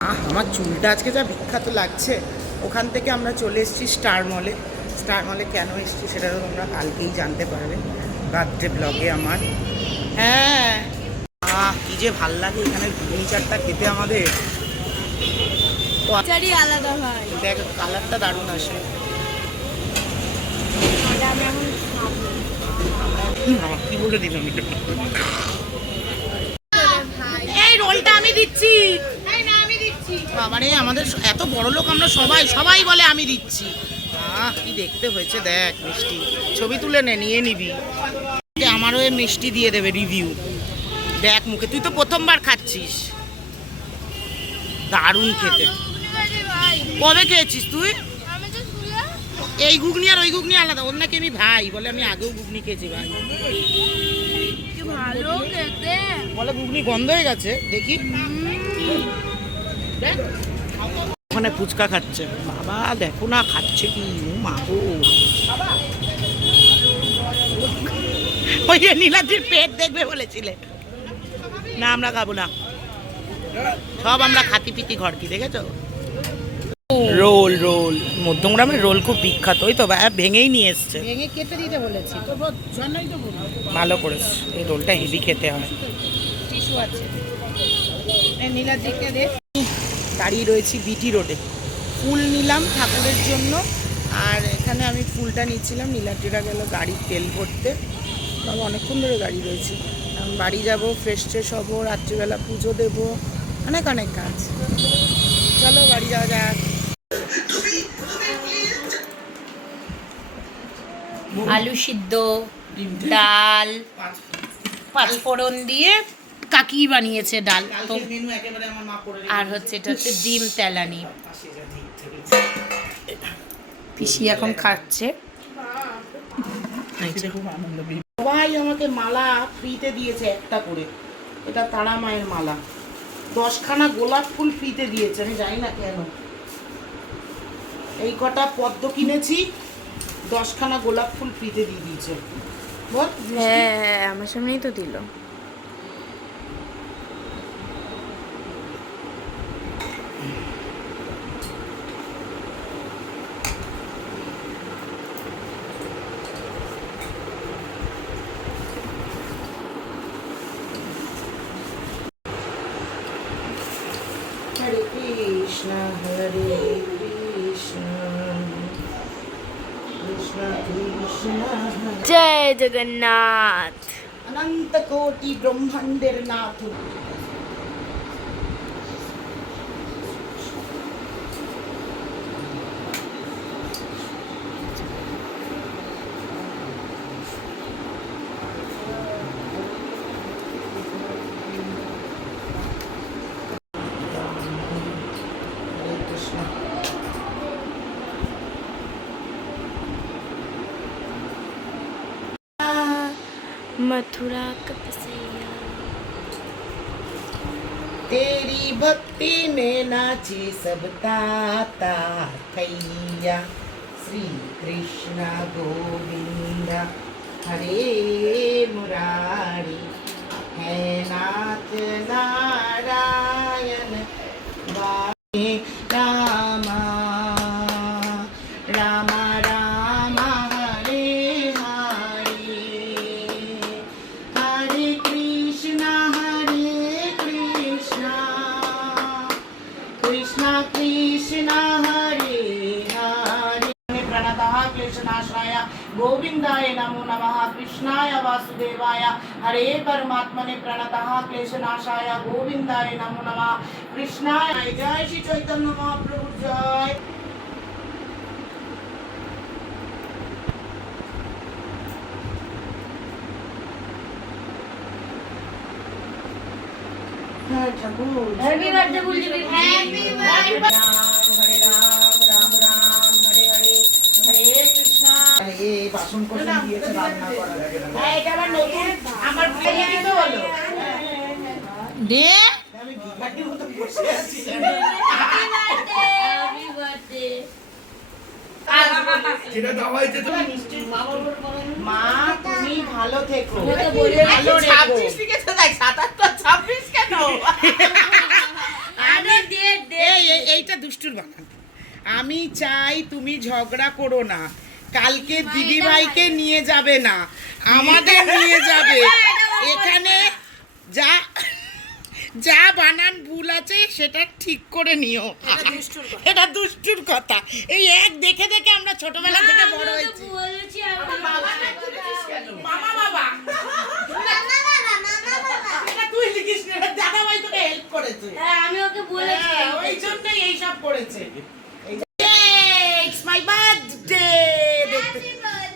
আমার চুলটা আজকে যা বিখ্যাত লাগছে। ওখান থেকে আমরা চলে এসেছি স্টার মলে। স্টার মলে কেন এসেছি সেটা তো তোমরা কালকেই জানতে পারবে বার্থডে ব্লগে আমার। হ্যাঁ কি যে ভাল লাগে এখানে ঘুগনিচারটা খেতে আমাদের। আলাদা ভাই, দেখ কালারটা দারুণ আসে। কি বলে দিলাম এই রোলটা আমি দিচ্ছি। বাবারে আমাদের এত বড় লোক আমরা সবাই বলে আমি দিচ্ছি। কি দেখতে হয়েছে দেখ মিষ্টি, ছবি তুলে নিয়ে নিবি। আমারও মিষ্টি দিয়ে দেবে রিভিউ। দেখ মুখে, তুই তো প্রথমবার খাচ্ছিস, দারুণ খেতে। কবে খেয়েছিস তুই? এই ঘুগনি আর ওই ঘুগনি আলাদা। ওর নাকি আমি ভাই বলে, আমি আগেও ঘুগনি খেয়েছি ভাই ভালো খেতে বলে। ঘুগনি গন্ধ হয়ে গেছে দেখি। ওখানে ফুচকা খাচ্ছে বাবা, দেখো না খাচ্ছে কি মাগো। ওই যে নীলাদ্রির পেট দেখবে বলেছিলে না, আমরা খাবো না সব, আমরা খাতি পিতি ঘর কি দেখেছো। রোল রোল মধ্যমগ্রামের রোল খুব বিখ্যাত। ওই তো ভেঙেই নিয়ে এসছে, ভেঙে কেটে দিতে বলেছি তো, জন্যই তো বলবো ভালো করেছে। এই রোলটা হেভি খেতে হয়। টিস্যু আছে নীলাদ্রিকে দে। দাঁড়িয়ে রয়েছি বিটি রোডে, ফুল নিলাম ঠাকুরের জন্য। আর এখানে আমি ফুলটা নিচ্ছিলাম, নীলাদ্রিরা গেল গাড়ির তেল ভরতে। বাবা অনেকক্ষণ ধরে গাড়ি রয়েছি। এখন বাড়ি যাব, ফ্রেশ ট্রেশ হবো, রাত্রিবেলা পুজো দেবো, অনেক অনেক কাজ। চলো বাড়ি যাওয়া যাক। আলু সিদ্ধ, ডাল, পাঁচফোড়ন দিয়ে কাকি বানিয়েছে ডাল তো। আর হচ্ছে এটা হচ্ছে ডিম তেলানি। পিসি এখন খাচ্ছে। সবাই আমাকে মালা ফ্রিতে দিয়েছে একটা করে। এটা তারা মায়ের মালা, 10খানা গোলাপ ফুল ফ্রিতে দিয়েছে, আমি জানি না কেন। এই কটা পদ্ম কিনেছি, 10খানা গোলাপ ফুল ফ্রিতে দিয়ে দিয়েছে। বল। হ্যাঁ আমার সামনেই তো দিল। হরে কৃষ্ণ হরে কৃষ্ণ কৃষ্ণ কৃষ্ণ জয় জগন্নাথ। অনন্ত কোটি ব্রহ্মাণ্ডের নাথ। मथुरा कब सैया, तेरी भक्ति में नाची सब ताता थैया। श्री कृष्ण गोविंद हरे मुरारी, है नाथ नारायण वाणी रामा रामा रामा हरे हरे, हरे कृष्ण कृष्ण कृष्ण हरे हरे। प्रणतः क्लेशनाशाय गोविंदाय नमो नमः। कृष्णाय वासुदेवाय हरे परमात्मने प्रणतः क्लेशनाशाय गोविंदाय नमो नमः। कृष्णाय जय श्री चैतन्य महाप्रभु जय। हैप्पी बर्थडे बोल दीजिए। Happy birthday. हरे राम राम राम हरे हरे, हरे कृष्णा। ये বাসন কোসন দিয়েছে রান্না করার। এটা আবার নতুন আমার ভাইকে দিতে হলো দে। আমি ভিখারির মতো বসে আছি। Happy birthday. যেটা দেওয়া হয়েছে তো মা তুমি ভালো থেকো, ভালো রেখো। 26 লিখেছে, দেখ 27 26 কেন? আরে ডেট এইটা দুষ্টুর বানান। আমি চাই তুমি ঝগড়া করো না, কালকে দিদি ভাইকে নিয়ে যাবে না, আমাদের নিয়ে যাবে। এখানে যা যা বানান ভুল আছে সেটা ঠিক করে নিও। এটা দুষ্টুর কথা। এই এক দেখে দেখে আমরা ছোটবেলা থেকে বড় হয়েছি। মামা বাবা এটা তুই লিখিস না, এটা দাদা ভাই তোকে হেল্প করেছে। হ্যাঁ আমি ওকে বলেছি ওই জন্যই এই সব করেছে। It's my birthday.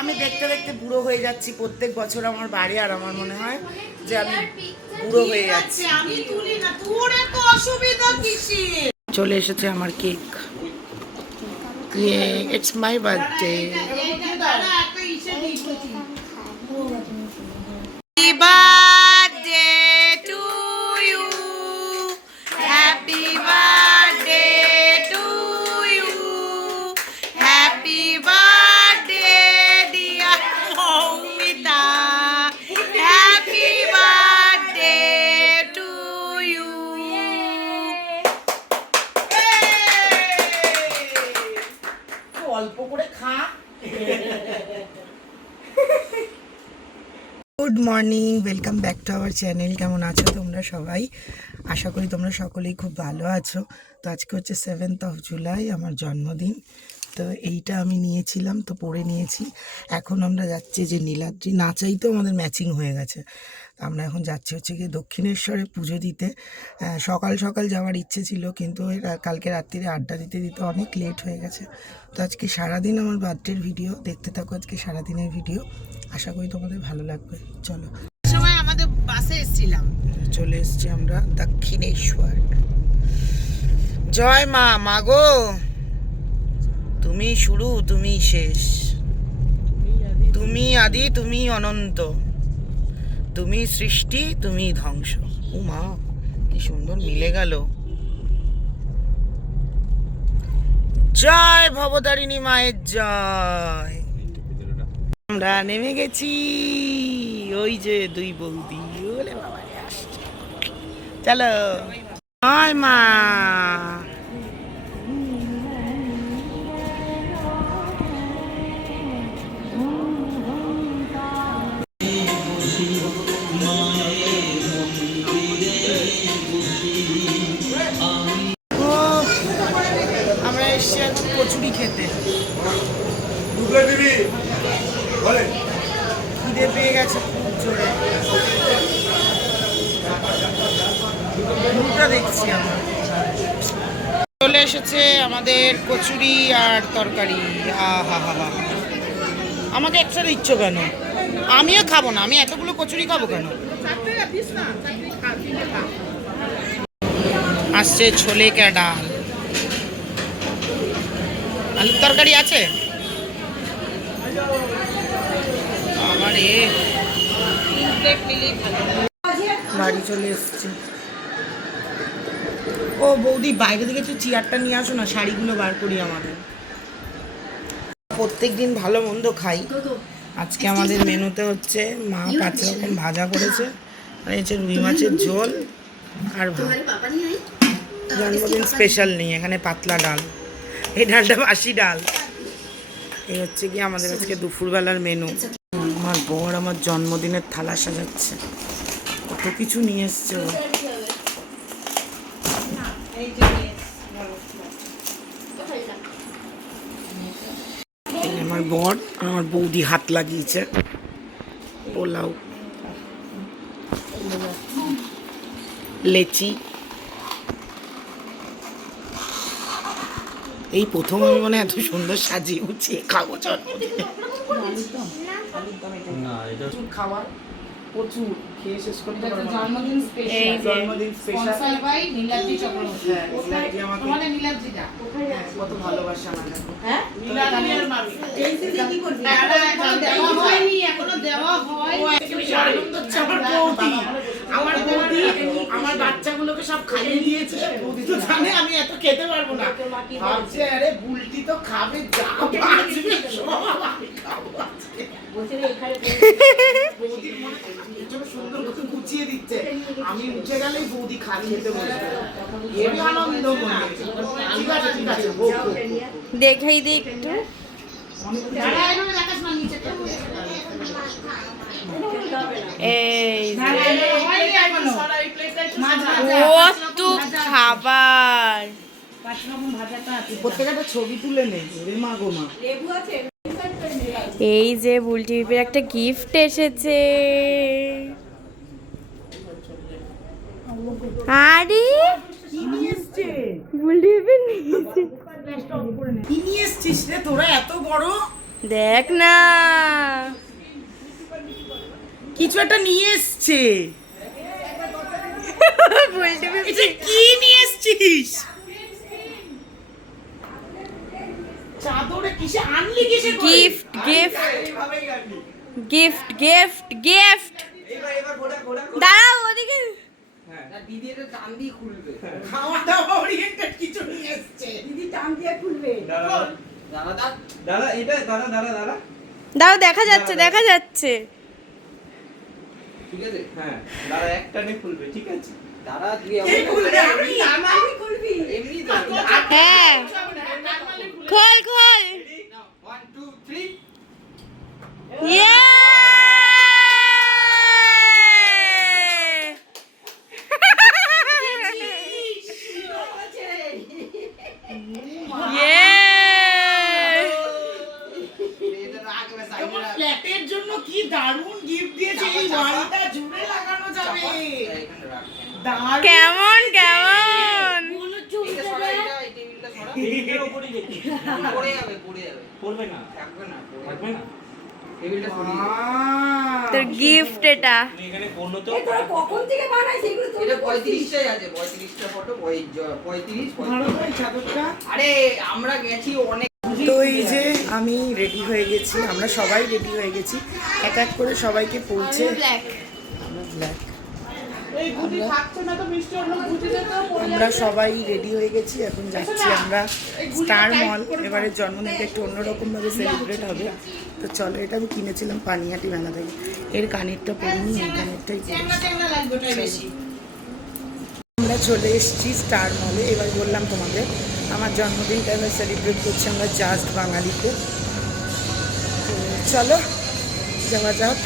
আমি দেখতে দেখতে বুড়ো হয়ে যাচ্ছি প্রত্যেক বছর আমার বাড়ি, আর আমার মনে হয় যে আমি বুড়ো হয়ে যাচ্ছি। আমি তুলি না, তোর এত অসুবিধা কিসের? চলে এসেছে আমার cake. It's my birthday. Happy birthday to you. Happy birthday to you. Happy birthday dear Moumita. Happy birthday to you. অল্প করে খা। Good morning, welcome back to our channel. কেমন আছো তোমরা সবাই? আশা করি তোমরা সকলেই খুব ভালো আছো। তো আজকে হচ্ছে 7th of July, আমার জন্মদিন। তো এইটা আমি নিয়েছিলাম, তো পরে নিয়েছি। এখন আমরা যাচ্ছি যে নীলাদ্রি, না চাইতেও আমাদের ম্যাচিং হয়ে গেছে। আমরা এখন যাচ্ছি হচ্ছে গিয়ে দক্ষিণেশ্বরে পুজো দিতে। সকাল সকাল যাওয়ার ইচ্ছে ছিল, কিন্তু কালকে রাত্রিরে আড্ডা দিতে দিতে অনেক লেট হয়ে গেছে। তো আজকে সারাদিন আমার বার্থডের ভিডিও দেখতে থাকো, আজকে সারাদিনের ভিডিও। আশা করি তোমাদের ভালো লাগবে। চলো। সময় আমাদের বাসে এসেছিলাম, চলে এসেছি আমরা দক্ষিণেশ্বর। জয় মা, মাগো তুমি শুরু, তুমি শেষ, তুমি আদি, তুমি অনন্ত, তুমি সৃষ্টি, তুমি ধ্বংস। ও মা, কি সুন্দর মিলে গেল। জয় ভবতারিণী মায়ের জয়। আমরা নেমে গেছি, ওই যে দুই বৌদি, ওলে বাবা আসছে। চলো। জয় মা। আমরা এসছি এখন কচুরি খেতে। খিদে পেয়ে গেছে খুব জোরে। মুখটা দেখছি আমরা। চলে এসেছে আমাদের কচুরি আর তরকারি। হা হা হা। আমাকে একটা দিচ্ছ কেন? আমিও খাবো না, আমি এতগুলো কচুরি খাবো কেন? আসছে ছোলে কা ডাল। আলুর তরকারি আছে? আমারে বাড়ি চলে এসছি। ও বৌদি, বাইরে থেকে একটু চেয়ারটা নিয়ে আসো না, শাড়িগুলো বার করি আমাদের। প্রত্যেক দিন ভালো মন্দ খাই, আজকে আমাদের মেনুতে হচ্ছে মা 5 রকম ভাজা করেছে, আর হচ্ছে রুই মাছের ঝোল আর ভাত। জন্মদিন স্পেশাল নেই, এখানে পাতলা ডাল, এই ডালটা বাসি ডাল। এই হচ্ছে কি আমাদের আজকে দুপুরবেলার মেনু। আমার বর আমার জন্মদিনের থালা সাজাচ্ছে, কত কিছু নিয়ে এসছে ও। আমার বর আর আমার বৌদি হাত লাগিয়েছে। পোলাও, লেচি। এই প্রথম আমি মনে এত সুন্দর সাজিয়ে গুছিয়ে খাবো জন্মদিনে। খাওয়ার প্রচুর খেয়ে শেষ করতে পারবো না। জন্মদিন স্পেশাল, জন্মদিন স্পেশাল বাই নীলাদ্রি চক্রবর্তী। নীলাদ্রি আমাকে মানে নীলাদ্রিটা কত ভালোবাসা আমাকে। হ্যাঁ, নীলাদ্রি আর মামি কি করবি? এখনো দেওয়া হয়নি, এখনো দেওয়া হয়। বেশি আনন্দ হচ্ছে আমার বৌদি আমার বাচ্চাগুলোকে সব খাইয়ে দিয়েছে। বৌদি তো জানে আমি এত খেতে পারবো না, ভাবছে আরে বুলটি তো খাবে, যা বাঁচবে সব আমি খাবো আজকে। বৌদির মনে সুন্দর করে গুছিয়ে দিচ্ছে, আমি উঠে গেলেই বৌদি খেতে বসবে। এর আনন্দ মনে। দেখাই দিই একটু। এই কত খাবার, প্রত্যেকটা ছবি তুলে নেই রে মা গো মা। এই যে বুলটি পিপির একটা গিফট এসেছে। আরে কি নিয়ে এসছে? বুলটি পিপি নিয়েছে। কি নিয়ে এসছিস রে তোরা এত বড়? দেখ না, কিছু একটা নিয়ে এসছে। বুলটি পিপি এটা কি নিয়ে এসছিস? চাদরে কিসে আনলি, কিসে করে? Gift gift gift gift gift. দাঁড়াও ওদিকে। খাওয়া দাওয়া ওরিয়েন্টেড কিছু নিয়ে এসছে। দাদা এটা দাদা দাদা দাদা দাঁড়াও, দেখা যাচ্ছে দেখা যাচ্ছে। ঠিক আছে, হ্যাঁ দাদা একটানে খুলবে, ঠিক আছে দাদা তুই কে খুলবে? আমি? এমনি তো হ্যাঁ খোল খোল। 1 2 3 ইয়ে তোমার ফ্ল্যাটের জন্য কি দারুণ গিফট দিয়েছে, এই ওয়ালটা জুড়ে লাগানো যাবে। দারুণ। কেমন কেমন? এটা সরা, এটা এই টেবিলটা সরা, টেবিলের উপরে রেখে পড়ে যাবে পড়বে না, থাকবে না টেবিলটা সরিয়ে দে। তোর গিফট এটা। তুমি এখানে পড়লো তো এটা 35টাই আছে, 35টা ফটো 35 ভালো তো এই চাদরটা। আরে আমরা গেছি অনেক। তো এই যে আমি রেডি হয়ে গেছি, আমরা সবাই রেডি হয়ে গেছি, এক এক করে সবাইকে পৌঁছে। আমরা ব্ল্যাক, আমরা সবাই রেডি হয়ে গেছি, এখন যাচ্ছি আমরা স্টার মল। এবারে জন্মদিনটা একটু অন্যরকমভাবে সেলিব্রেট হবে। তো চলো, এটা আমি কিনেছিলাম পানিহাটি মেলা থেকে। এর কানেরটা পরিনি, এই কানেরটাই পরেছি। আমরা চলে এসেছি স্টার মলে। এবার বললাম তোমাদের আমার জন্মদিনটা এবার সেলিব্রেট করছি আমরা জাস্ট বাঙালিতে। তো চলো যাওয়া যাক।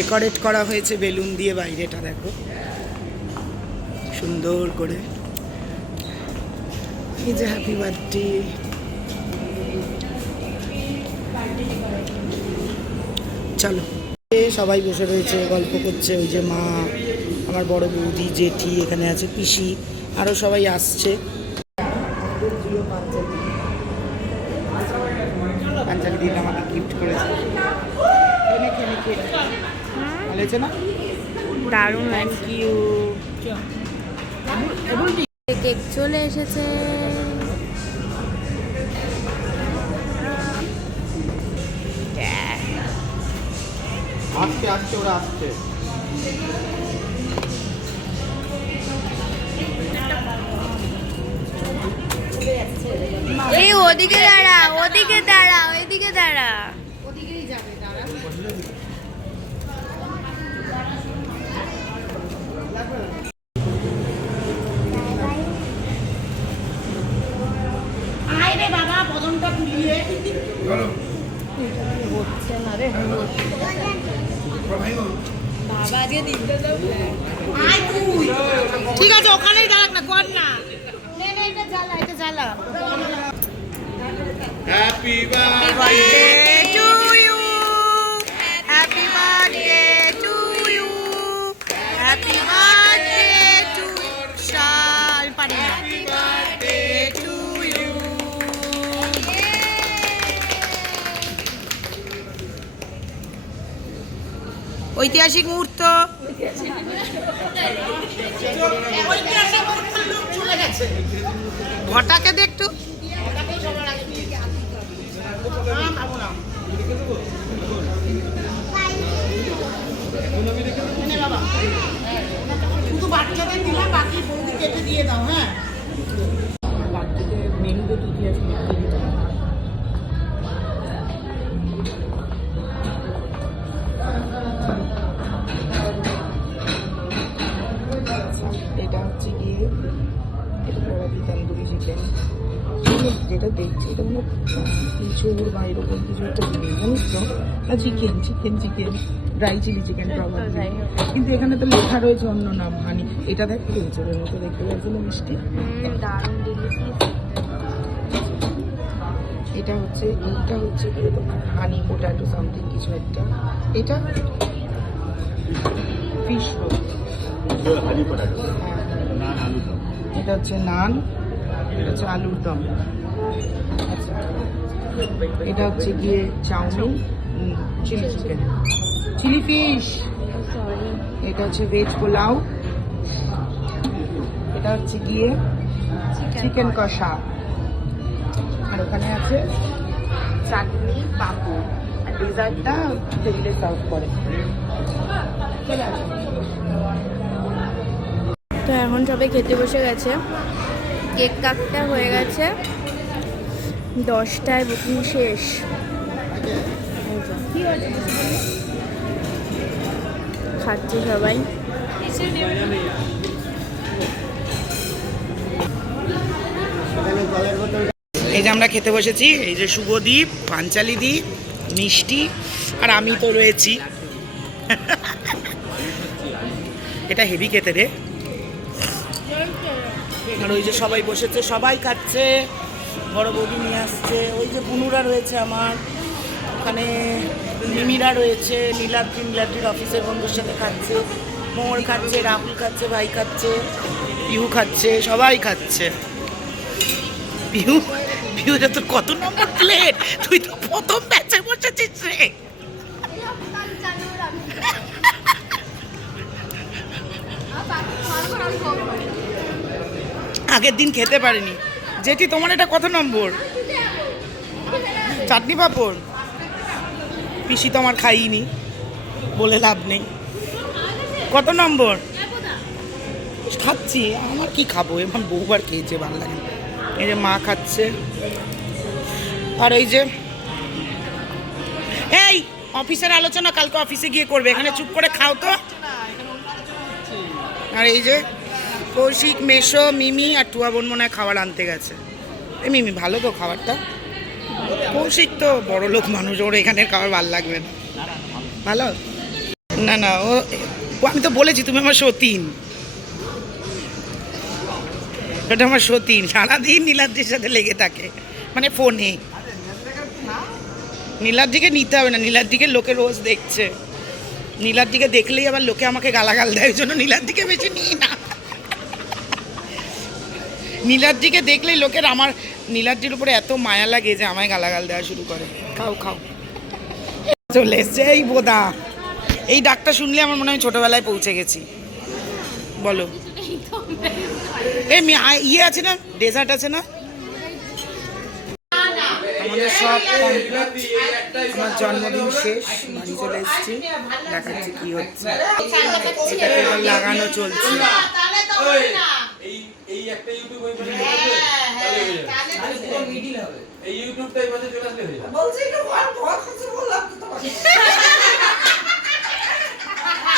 ডেকোরেট করা হয়েছে বেলুন দিয়ে, বাইরেটা দেখো সুন্দর করে। এই যে হ্যাপি বার্থডে। চলো, সবাই বসে রয়েছে, গল্প করছে। ওই যে মা, আমার বড় বৌদি, জেঠি এখানে আছে, পিসি, আরও সবাই আসছে। পাঞ্জাবি দিন আমাকে গিফট করেছে। ভালো হয়েছে না? দারুণ, থ্যাংক ইউ। কেক চলে এসেছে। আস্তে আস্তে ওরা আসছে। এই ওদিকে দাঁড়া, ওদিকে দাঁড়া, ওইদিকে দাঁড়া। আয় রে বাবা, বদনটা তুলিয়ে। হচ্ছে না রে, বাবা আজকে দিনটা দাও। আয় তুই। ঠিক আছে, ওখানেই দাঁড়াক না, কর না। এটা জ্বালা, এটা জ্বালা। Happy birthday to you, happy birthday to you, happy birthday to Shal Pani, happy birthday to you. ঐতিহাসিক মুহূর্ত। চলে গেছে। ঘটাকে দে একটু। শুধু বাচ্চাদের দিলাম, বাকি বৌদি কেটে দিয়ে দাও। হ্যাঁ, মেনুতে কি কি আছে লিখে দিতে হবে। এটা হচ্ছে গিয়ে চিকেন, যেটা দেখছি এটা মানে চোর বা এরকম কিছু একটা জিনিস জানিস তো, না chicken chicken chicken dry chilli chicken probably, কিন্তু এখানে তো লেখা রয়েছে অন্য নাম হানি। এটা দেখ পেঁচড়ের মতো দেখতে পাচ্ছি না মিষ্টি। এটা হচ্ছে হানি পোটাটো সামথিং কিছু একটা। এটা ফিশ রোল, এটা হচ্ছে নান, এটা হচ্ছে আলুর দম। আচ্ছা, এটা হচ্ছে গিয়ে chowmein, chilli chicken, chilli fish. এটা হচ্ছে ভেজ পোলাও, এটা হচ্ছে গিয়ে চিকেন কষা, আর ওখানে আছে চাটনি পাঁপড়, আর ডেজার্টটা টেবিলে সার্ভ করে। চলে আসুন। তো এখন সবাই খেতে বসে গেছে, কেক কাটটা হয়ে গেছে, 10টায় বুকিং শেষ। খাচ্ছে সবাই। এই যে আমরা খেতে বসেছি, এই যে শুভদীপ, পাঞ্চালিদি, মিষ্টি, আর আমি তো রয়েছি। এটা হেভি খেতে রে। আর ওই যে সবাই বসেছে, সবাই খাচ্ছে, বড় বৌদি নিয়ে আসছে, ওই যে বুনুরা রয়েছে আমার ওখানে, মিমিরা রয়েছে, নীলাদ্রির অফিসের বন্ধুর সাথে খাচ্ছে, মোহর খাচ্ছে, রাহুল খাচ্ছে, ভাই খাচ্ছে, পিহু খাচ্ছে, সবাই খাচ্ছে। পিহু পিহুটা তোর কত নম্বর প্লেট? তুই তো প্রথম ব্যাচে বসেছিস রে। আগের দিন খেতে পারিনি। জেঠি তোমার এটা কত নম্বর? চাটনি পাঁপড়? পিসি তো আমার খাইনি, বলে লাভ নেই। কত নম্বর? খাচ্ছি, আমার কি খাবো, এমন বহুবার খেয়েছে, ভালো লাগে। এই যে মা খাচ্ছে, আর ওই যে এই অফিসের আলোচনা কালকে অফিসে গিয়ে করবে, এখানে চুপ করে খাও তো। আর এই যে কৌশিক, মেশো, মিমি আর টুয়া বোন মনে হয় খাবার আনতে গেছে। এই মিমি ভালো তো খাবারটা, কৌশিক তো বড় লোক মানুষ, ওর এখানের খাবার ভালো লাগবে না। ভালো না না, ও আমি তো বলেছি তুমি আমার সতীন, ওটা আমার সতীন, সারাদিন নীলাদ্রির সাথে লেগে থাকে, মানে ফোনে। নীলাদ্রিকে নিতে হবে না, নীলাদ্রিকে লোকে রোজ দেখছে, নীলাদ্রিকে দেখলেই আবার লোকে আমাকে গালাগাল দেয়, ওই জন্য নীলাদ্রিকে বেশি নিই না। নীলাদ্রিকে দেখলেই লোকের আমার নীলাদ্রির উপরে এত মায়া লাগে যে আমায় গালাগাল দেওয়া শুরু করে। খাও খাও, চলে এসছে এই বোদা। এই ডাকটা শুনলে আমার মনে হয় ছোটবেলায় পৌঁছে গেছি। বলো, এই ইয়ে আছে না, ডেজার্ট আছে না? আমাদের সব কমপ্লিট, আমার জন্মদিন শেষ, বাড়ি চলে এসেছি, দেখাচ্ছি কি হচ্ছে। এটাকে এবার লাগানো চলছে।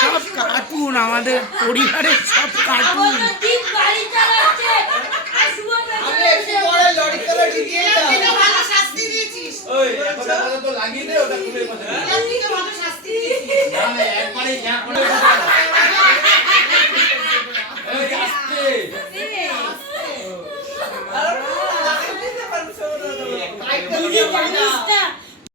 সব কার্টুন, আমাদের পরিবারের সব কার্টুন।